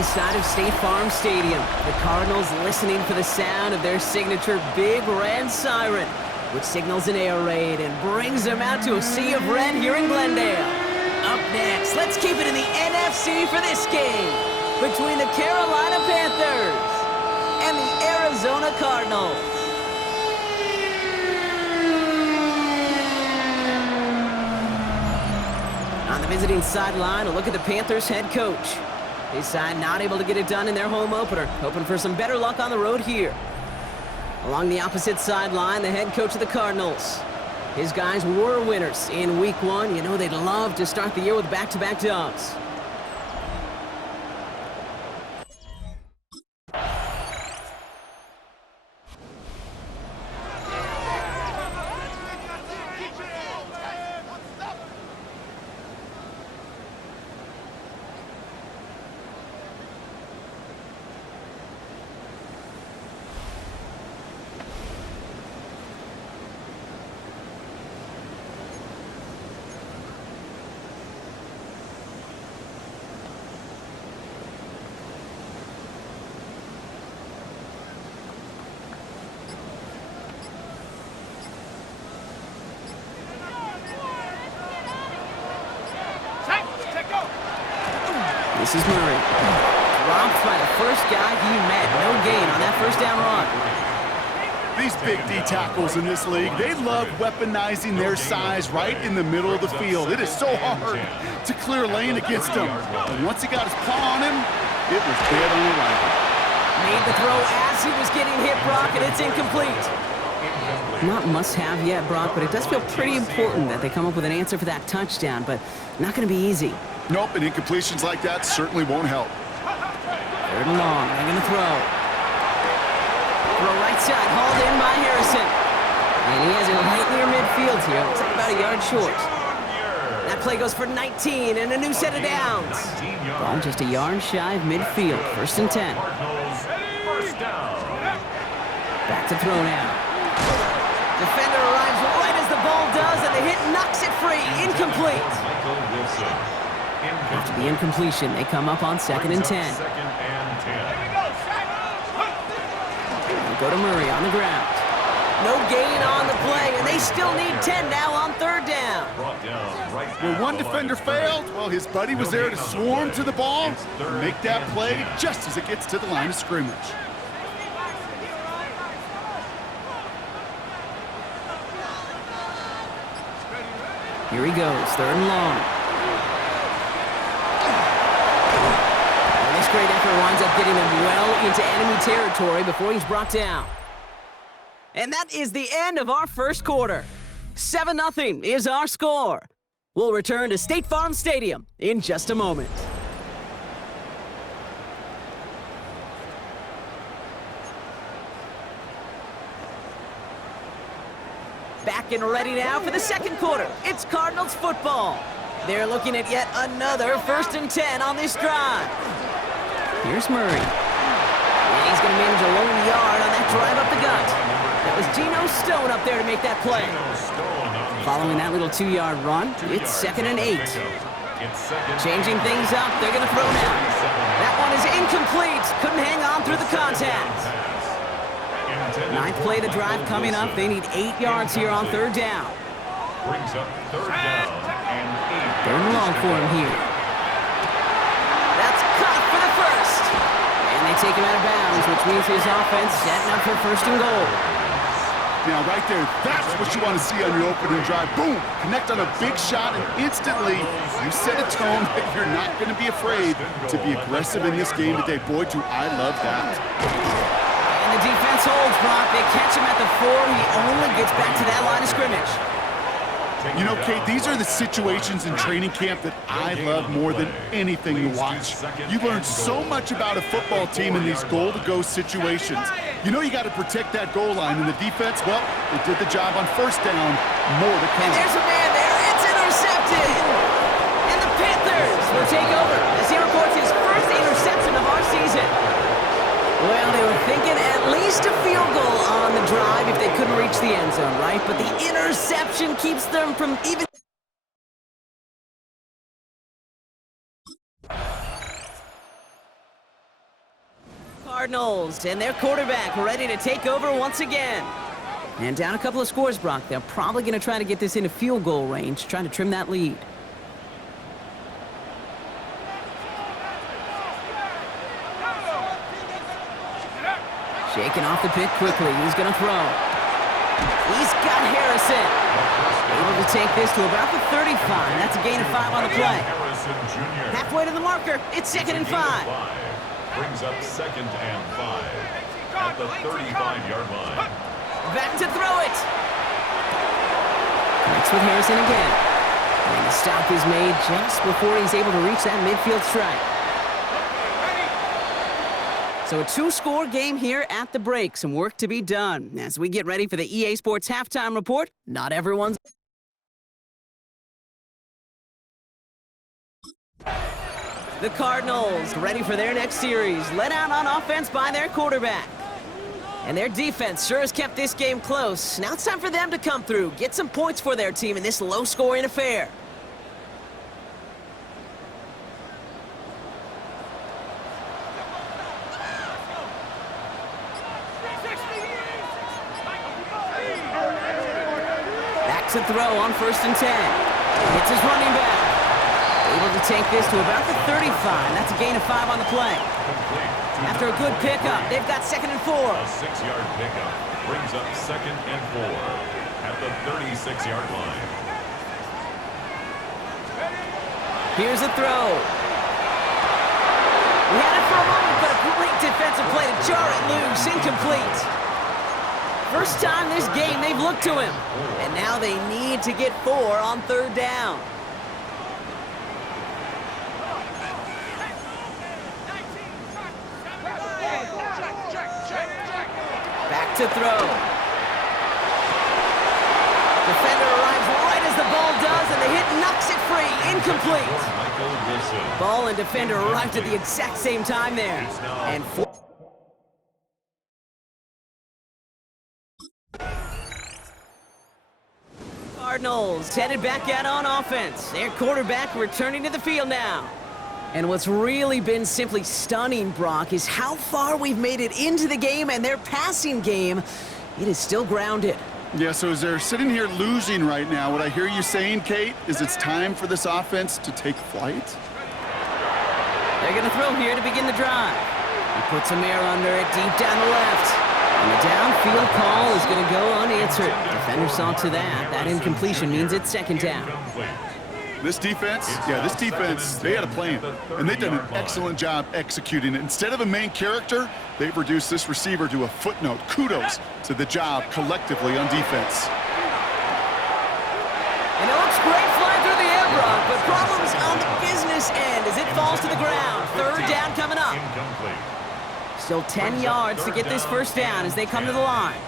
inside of State Farm Stadium. The Cardinals listening for the sound of their signature big red siren, which signals an air raid and brings them out to a sea of red here in Glendale. Up next, let's keep it in the NFC for this game between the Carolina Panthers and the Arizona Cardinals. On the visiting sideline, a look at the Panthers head coach. His side not able to get it done in their home opener, hoping for some better luck on the road here. Along the opposite sideline, the head coach of the Cardinals. His guys were winners in Week 1. You know they'd love to start the year with back-to-back dubs. This is Murray. Dropped by the first guy he met. No gain on that first down run. These big D tackles in this league, they love weaponizing their size right in the middle of the field. It is so hard to clear lane against him. And once he got his paw on him, it was dead on arrival. Made the throw as he was getting hit, Brock, and it's incomplete. Not must-have yet, Brock, but it does feel pretty important that they come up with an answer for that touchdown, but not going to be easy. Nope, and incompletions like that certainly won't help. Third and long, they're going to throw. Throw right side, hauled in by Harrison. And he has it right near midfield here. Looks like about a yard short. That play goes for 19 and a new set of downs. Ball just a yard shy of midfield. 1st and 10. Back to throw now. Defender arrives right as the ball does, and the hit knocks it free. Incomplete. After the incompletion, they come up on 2nd and 10. They go to Murray on the ground. No gain on the play, and they still need 10 now on 3rd down. Where one defender failed, well, his buddy was there to swarm to the ball and make that play just as it gets to the line of scrimmage. Here he goes, 3rd and long. Great effort winds up getting him well into enemy territory before he's brought down. And that is the end of our first quarter. 7-0 is our score. We'll return to State Farm Stadium in just a moment. Back and ready now for the second quarter. It's Cardinals football. They're looking at yet another 1st and 10 on this drive. Here's Murray. And he's going to manage a lone yard on that drive up the gut. That was Geno Stone up there to make that play. Following that little 2-yard run, it's 2nd and 8. Changing things up, they're going to throw now. That one is incomplete. Couldn't hang on through the contact. 9th play of the drive coming up. They need 8 yards here on 3rd down. Brings up 3rd down and 8. 3rd and long for him here. Take him out of bounds, which means his offense setting up for 1st and goal. Now, right there, that's what you want to see on your opening drive. Boom! Connect on a big shot, and instantly you set a tone that you're not going to be afraid to be aggressive in this game today. Boy, do I love that. And the defense holds, Brock. They catch him at the 4. He only gets back to that line of scrimmage. You know, Kate, these are the situations in training camp that I love more than anything to watch. You learn so much about a football team in these goal-to-go situations. You know you got to protect that goal line, and the defense, well, they did the job on 1st down. More to come. And there's a man there. It's intercepted. And the Panthers will take over as he records his first interception of our season. Well, they were thinking at least a field goal on the drive if they couldn't reach the end zone, right? But the interception keeps them from even... Cardinals and their quarterback ready to take over once again. And down a couple of scores, Brock. They're probably going to try to get this into field goal range, trying to trim that lead. Shaking off the pick quickly. He's going to throw. He's got Harrison. Able to take this to about the 35. That's a gain of 5 on the play. Halfway to the marker. It's 2nd and 5. Brings up 2nd and 5 at the 35-yard line. Back to throw it. Connects with Harrison again. And the stop is made just before he's able to reach that midfield strike. So a 2-score game here at the break. Some work to be done. As we get ready for the EA Sports Halftime Report, not everyone's... The Cardinals ready for their next series. Led out on offense by their quarterback. And their defense sure has kept this game close. Now it's time for them to come through, get some points for their team in this low-scoring affair. To throw on 1st and 10. Hits his running back. Able to take this to about the 35. That's a gain of 5 on the play. After a good pickup, they've got 2nd and 4. A 6-yard pickup brings up 2nd and 4 at the 36-yard line. Here's a throw. He had it for a moment, but a great defensive play to jar it loose. Incomplete. First time this game they've looked to him. And now they need to get 4 on 3rd down. Back to throw. Defender arrives right as the ball does, and the hit knocks it free. Incomplete. Ball and defender arrived at the exact same time there. And 4. Cardinals headed back out on offense. Their quarterback returning to the field now. And what's really been simply stunning, Brock, is how far we've made it into the game, and their passing game, it is still grounded. Yeah, so as they're sitting here losing right now, what I hear you saying, Kate, is it's time for this offense to take flight? They're going to throw here to begin the drive. He puts some air under it deep down the left. And the downfield call is going to go unanswered. Defender saw to that. That incompletion means it's 2nd down. This defense, they had a plan. And they've done an excellent job executing it. Instead of a main character, they've reduced this receiver to a footnote. Kudos to the job collectively on defense. And it looks great flying through the air, Brock, but problems on the business end as it falls to the ground. 3rd down coming up. Still 10 yards to get this 1st down as they come to the line.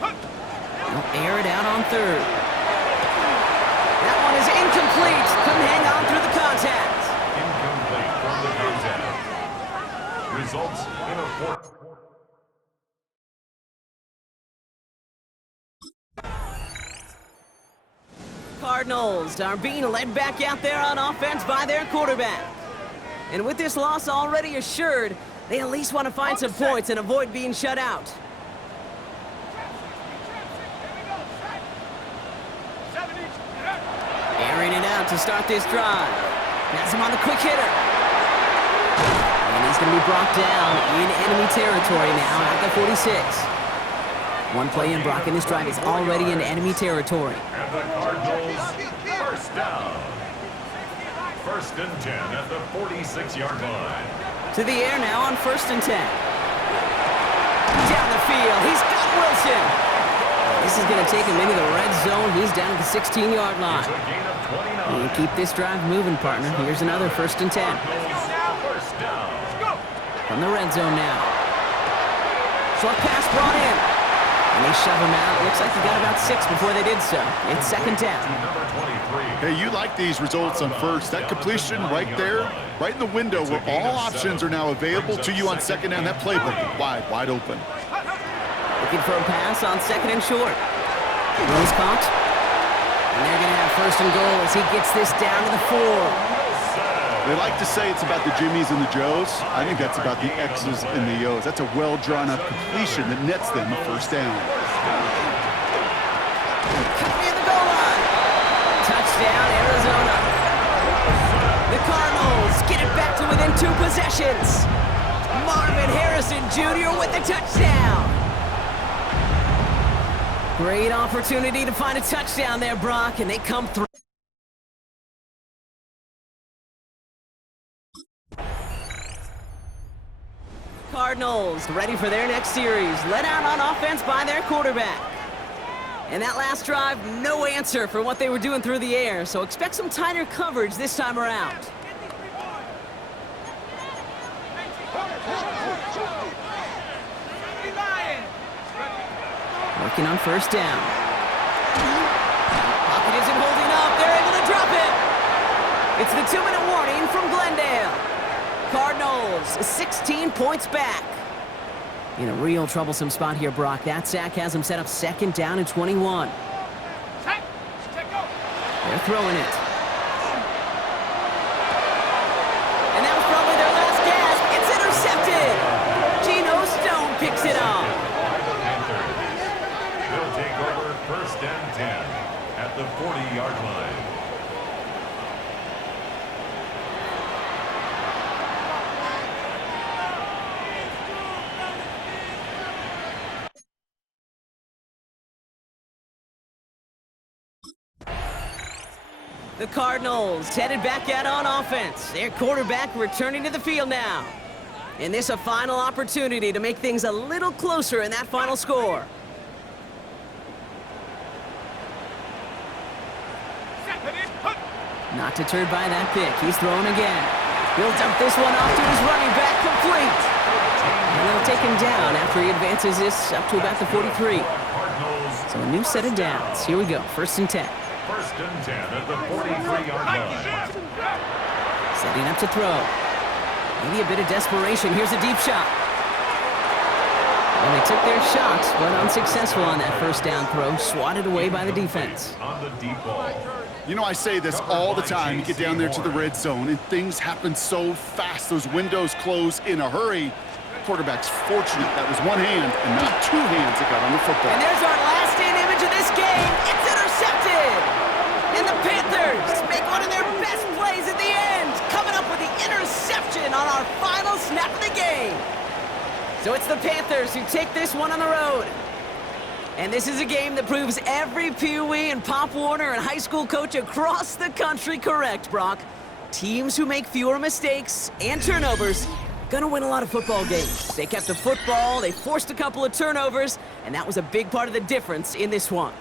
They'll air it out on 3rd. That one is incomplete. Couldn't hang on through the contact. Incomplete from the contact. Results in a 4th. Cardinals are being led back out there on offense by their quarterback. And with this loss already assured, they at least want to find some points and avoid being shut out. Airing it out to start this drive. Has him on the quick hitter. And he's going to be brought down in enemy territory now at the 46. One play in, Brock, in this drive is already in enemy territory. And the Cardinals, 1st down. 1st and 10 at the 46-yard line. To the air now on 1st and 10. Down the field, he's got Wilson. This is going to take him into the red zone. He's down at the 16-yard line. It's a gain of 29. And keep this drive moving, partner. Here's another 1st and 10. 1st down. From the red zone now. Short pass brought in. And they shove him out. Looks like he got about 6 before they did so. It's 2nd down. Hey, you like these results on 1st. That completion right there, right in the window where all options are now available to you on 2nd down. That playbook wide open. Looking for a pass on 2nd and short. Rose caught. And they're going to have 1st and goal as he gets this down to the 4. They like to say it's about the Jimmies and the Joes. I think that's about the X's and the O's. That's a well-drawn-up completion that nets them a first down. Near the goal line. Touchdown, Arizona. The Cardinals get it back to within 2 possessions. Marvin Harrison Jr. with the touchdown. Great opportunity to find a touchdown there, Brock, and they come through. Cardinals ready for their next series, led out on offense by their quarterback. And that last drive, no answer for what they were doing through the air, so expect some tighter coverage this time around. Working on first down. Pocket isn't holding up. They're able to drop it. It's the 2-minute warning from Glendale. Cardinals 16 points back. In a real troublesome spot here, Brock. That sack has them set up 2nd down and 21. They're throwing it. And that was probably their last gasp. It's intercepted. Geno Stone picks it off. They'll take over 1st and 10 at the 40-yard line. The Cardinals headed back out on offense. Their quarterback returning to the field now. And this a final opportunity to make things a little closer in that final score. Not deterred by that pick. He's throwing again. He'll dump this one off to his running back, complete. And they'll take him down after he advances this up to about the 43. So a new set of downs. Here we go, 1st and 10. 1st and 10 at the 43-yard line. Setting up to throw. Maybe a bit of desperation. Here's a deep shot. Well, they took their shots, but unsuccessful on that first down throw. Swatted away by the defense. On the deep ball. You know, I say this all the time. You get down there to the red zone, and things happen so fast. Those windows close in a hurry. Quarterback's fortunate that was one hand and not 2 hands that got on the football. And there's our last-stand image of this game. It's intercepted. And the Panthers make one of their best plays at the end, coming up with the interception on our final snap of the game. So it's the Panthers who take this one on the road. And this is a game that proves every Pee Wee and Pop Warner and high school coach across the country correct, Brock. Teams who make fewer mistakes and turnovers gonna win a lot of football games. They kept the football, they forced a couple of turnovers, and that was a big part of the difference in this one.